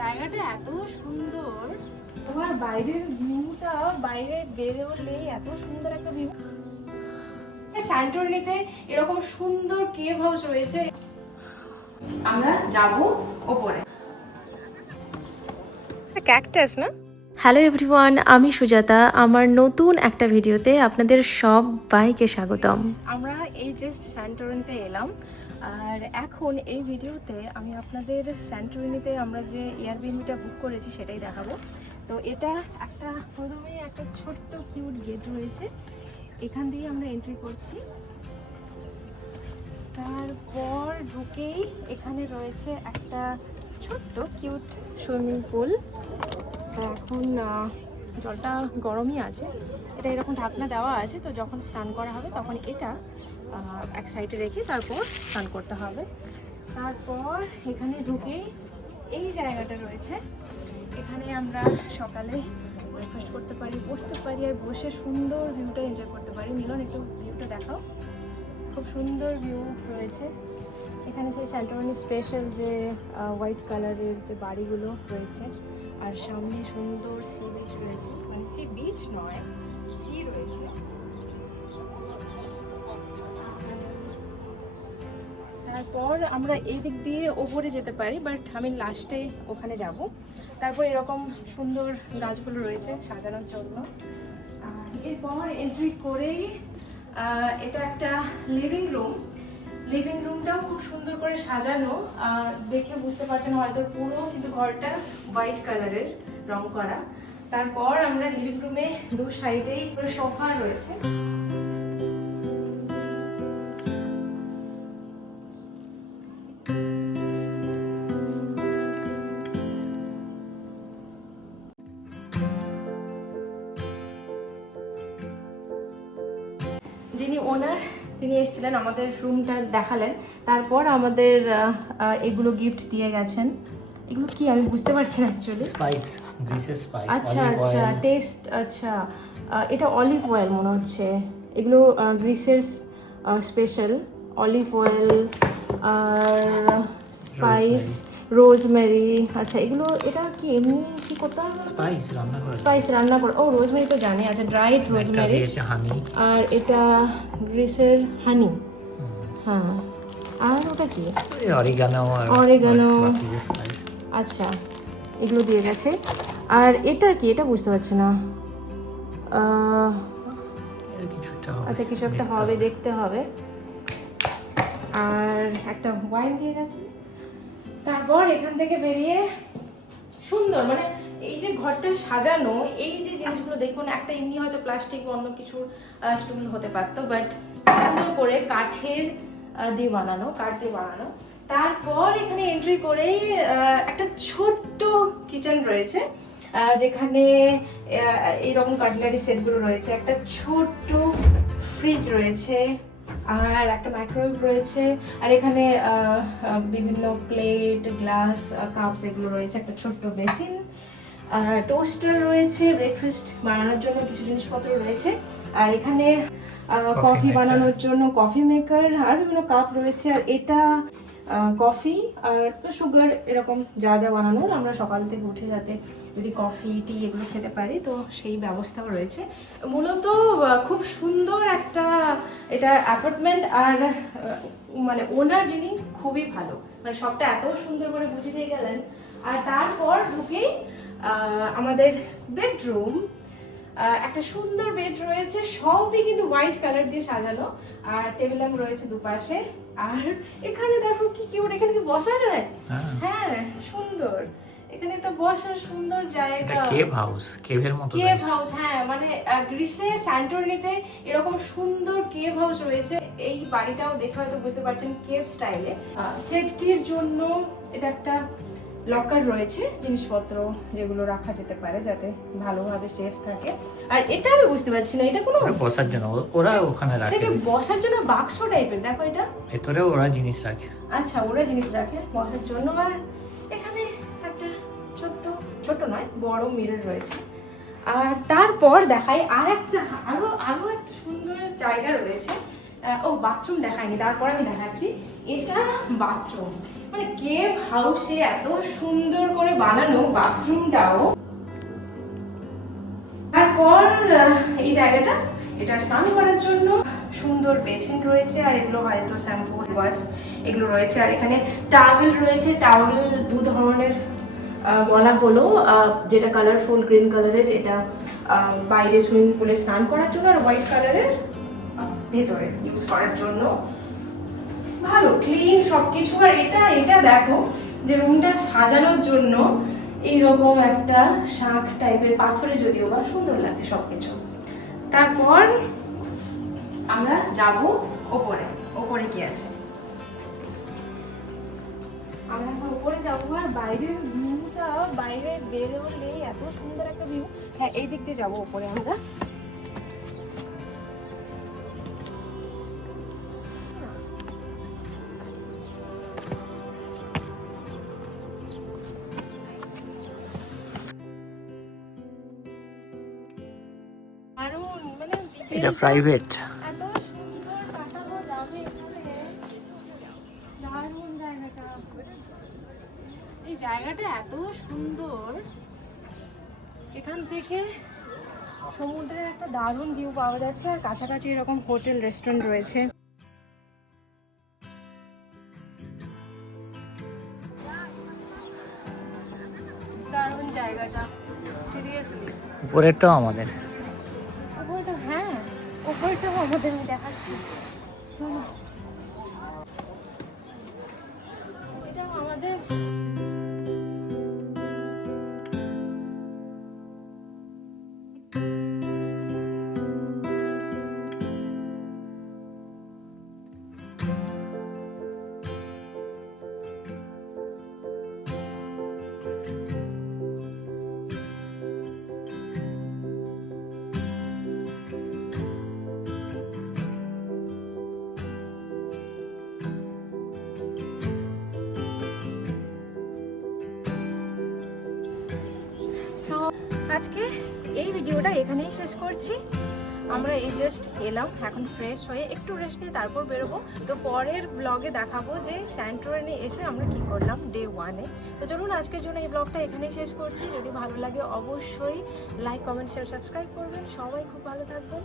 জায়গাটা এত সুন্দর, তোমার বাইরের ভিউটা, বাইরে বেরোলেই এত সুন্দর একটা ভিউ। স্যান্টোরিনিতে এরকম সুন্দর কেভ হাউস রয়েছে। আমরা যাব ওপরে। ক্যাকটাস না? হ্যালো এভরিওয়ান, আমি সুজাতা। আমার নতুন একটা ভিডিওতে আপনাদের সবাইকে স্বাগতম। আমরা এই জাস্ট স্যান্টোরিনিতে এলাম, আর এখন এই ভিডিওতে আমি আপনাদের স্যান্টোরিনিতে আমরা যে এয়ারবিএনবিটা বুক করেছি সেটাই দেখাবো। তো এটা একটা প্রথমেই একটা ছোট্ট কিউট গেট রয়েছে, এখান দিয়ে আমরা এন্ট্রি করছি। তারপর ঢুকেই এখানে রয়েছে একটা ছোট্ট কিউট সুইমিং পুল। এখন জলটা গরমই আছে, এটা এরকম ঢাকনা দেওয়া আছে, তো যখন স্নান করা হবে তখন এটা এক সাইডে রেখে তারপর স্নান করতে হবে। তারপর এখানে ঢুকেই এই জায়গাটা রয়েছে, এখানে আমরা সকালে ব্রেকফাস্ট করতে পারি, বসতে পারি, আর বসে সুন্দর ভিউটা এনজয় করতে পারি। মিলন, একটু ভিউটা দেখাও। খুব সুন্দর ভিউ রয়েছে এখানে, সেই স্যান্টোরিনি স্পেশাল যে হোয়াইট কালারের যে বাড়িগুলো রয়েছে, আর সামনে সুন্দর সি বিচ রয়েছে, মানে সি বিচ নয়, সি রয়েছে। তারপর আমরা এই দিক দিয়ে ওপরে যেতে পারি, বাট আমি লাস্টে ওখানে যাব। তারপর এরকম সুন্দর গাছগুলো রয়েছে সাজানোর জন্য। এরপর এন্ট্রি করেই এটা একটা লিভিং রুম। লিভিং রুমটাও খুব সুন্দর করে সাজানো, দেখে বুঝতে পারছেন হয়তো, পুরো কিন্তু ঘরটা হোয়াইট কালারের রং করা। তারপর আমরা লিভিং রুমে দু সাইডেই পুরো সোফা রয়েছে। যিনি ওনার, তিনি এসেছিলেন, আমাদের রুমটা দেখালেন, তারপর আমাদের এগুলো গিফট দিয়ে গেছেন। এগুলো কি আমি বুঝতে পারছি না অ্যাকচুয়ালি। স্পাইস, গ্রিসের স্পাইস। আচ্ছা আচ্ছা, টেস্ট, আচ্ছা এটা অলিভ অয়েল মনে হচ্ছে। এগুলো গ্রিসের স্পেশাল অলিভ অয়েল আর স্পাইস, রোজমেরি। আচ্ছা এগুলো, এটা কি এমনি কি করতে হবে? স্পাইস রান্না করে, স্পাইস রান্না করে। ও রোজমেরি তো জানি, আচ্ছা ড্রাইড রোজমেরি। হানি, আর এটা গ্রিসের হানি। হ্যাঁ, আর ওটা কি? অরিগানো। স্পাইস। আচ্ছা এগুলো দিয়ে গেছে। আর এটা কি? এটা বুঝতে পারছি না। আচ্ছা কিছু একটা হবে, দেখতে হবে। আর একটা ওয়াইন দিয়ে গেছে। তারপর এখান থেকে বেরিয়ে সুন্দর, মানে এই যে ঘরটা সাজানো, এই যে জিনিসগুলো দেখুন, একটা এমনি হয়তো প্লাস্টিক অন্য কিছু স্টুল হতে পারতো, বাট সুন্দর করে কাঠের দিয়ে বানানো, কাঠ দিয়ে বানানো। তারপর এখানে এন্ট্রি করেই একটা ছোট্ট কিচেন রয়েছে, যেখানে এইরকম কাটলারি সেটগুলো রয়েছে, একটা ছোট্ট ফ্রিজ রয়েছে, আর একটা মাইক্রোওয়েভ রয়েছে, আর এখানে বিভিন্ন প্লেট, গ্লাস, কাপস এগুলো রয়েছে, একটা ছোট্ট বেসিন, টোস্টার রয়েছে, ব্রেকফাস্ট বানানোর জন্য কিছু জিনিসপত্র রয়েছে, আর এখানে কফি বানানোর জন্য কফি মেকার, আর বিভিন্ন কাপ রয়েছে। আর এটা কফি আর তো সুগার, এরকম যা যা বানানোর, আমরা সকাল থেকে উঠে যাতে যদি কফি টি এগুলো খেতে পারি, তো সেই ব্যবস্থাও রয়েছে। মূলত খুব সুন্দর একটা এটা অ্যাপার্টমেন্ট, আর মানে ওনার যিনি খুবই ভালো, মানে সবটা এত সুন্দর করে বুঝিয়ে দিয়ে গেলেন। আর তারপর ঢুকেই আমাদের বেডরুম, একটা সুন্দর বেড রয়েছে, সবই কিন্তু হোয়াইট কালার দিয়ে সাজানো, আর টেবিল ল্যাম্প রয়েছে দুপাশে। আর এখানে দেখো কি কিউট, এখানে কি বসা যায়? হ্যাঁ সুন্দর, এখানে একটা বসার সুন্দর জায়গা। কেভ হাউস, কেভের মতো। কেভ হাউস, হ্যাঁ, মানে গ্রিসে স্যান্টোরিনিতে এরকম সুন্দর কেভ হাউস রয়েছে। এই বাড়িটাও দেখে হয়তো বুঝতে পারছেন কেভ স্টাইলে। সেফটির জন্য এটা একটা লকার রয়েছে, জিনিসপত্র যেগুলো রাখা যেতে পারে যাতে ভালোভাবে সেফ থাকে। আর এটা আমি বুঝতে পারছি না, এটা কোনো বসার জন্য ওরা ওখানে রাখে, এটাকে বসার জন্য বাক্স টাইপের, দেখো এটা ভেতরে ওরা জিনিস রাখে। আচ্ছা ওরা জিনিস রাখে বসার জন্য। আর এখানে একটা ছোট্ট, ছোট নয় বড় মিরর রয়েছে। আর তারপর দেখাই আর একটা, আরো একটা সুন্দর জায়গা রয়েছে। ও বাথরুম দেখায়নি, তারপর আমি দেখাচ্ছি। এটা বাথরুম, মানে কেভ হাউসে এত সুন্দর করে বানানো বাথরুমটাও। তারপর এই জায়গাটা, এটা স্নান করার জন্য সুন্দর বেসিন রয়েছে, আর এগুলো হয়তো শ্যাম্পু ওয়াশ এগুলো রয়েছে। আর এখানে টাওয়েল রয়েছে, টাওয়েল দু ধরনের বলা হলো, যেটা কালারফুল গ্রিন কালারের, এটা বাইরে সুইমিং পুলে স্নান করার জন্য, আর হোয়াইট কালারের ভেতরে ইউজ করার জন্য। ভালো ক্লিন সবকিছু। আর এটা দেখো যে রুমটা সাজানোর জন্য এইরকম একটা শাঁখ টাইপের পাথরে, যদিও বা সুন্দর লাগছে সবকিছু। তারপর আমরা যাব ওপরে। ওপরে কি আছে আমরা এখন উপরে যাবো। আর বাইরের ভিউটা, বাইরে বেরোলে এত সুন্দর একটা ভিউ। হ্যাঁ, এই দিক দিয়ে যাবো উপরে আমরা। দারুণ, মানে এটা প্রাইভেট। এত সুন্দর কাটানো যাবে এখানে। দারুণ জায়গাটা, এই জায়গাটা এত সুন্দর। এখান থেকে সমুদ্রের একটা দারুণ ভিউ পাওয়া যাচ্ছে, আর কাছাকাছি এরকম হোটেল রেস্টুরেন্ট রয়েছে। দারুণ জায়গাটা, সিরিয়াসলি। উপরেরটাও আমাদের। ওপরটা, হ্যাঁ ওপরটাও আমাদের, আমি দেখাচ্ছি। এটাও আমাদের। সো আজকে এই ভিডিওটা এখানেই শেষ করছি। আমরা এই জাস্ট এলাম, এখন ফ্রেশ হয়ে একটু রেস্ট নিয়ে তারপর বেরোবো। তো পরের ব্লগে দেখাবো যে স্যান্টোরিনি এসে আমরা কি করলাম ডে 1-এ। তো চলুন আজকের জন্য এই ব্লগটা এখানেই শেষ করছি। যদি ভালো লাগে অবশ্যই লাইক, কমেন্ট, শেয়ার, সাবস্ক্রাইব করবেন। সবাই খুব ভালো থাকবেন।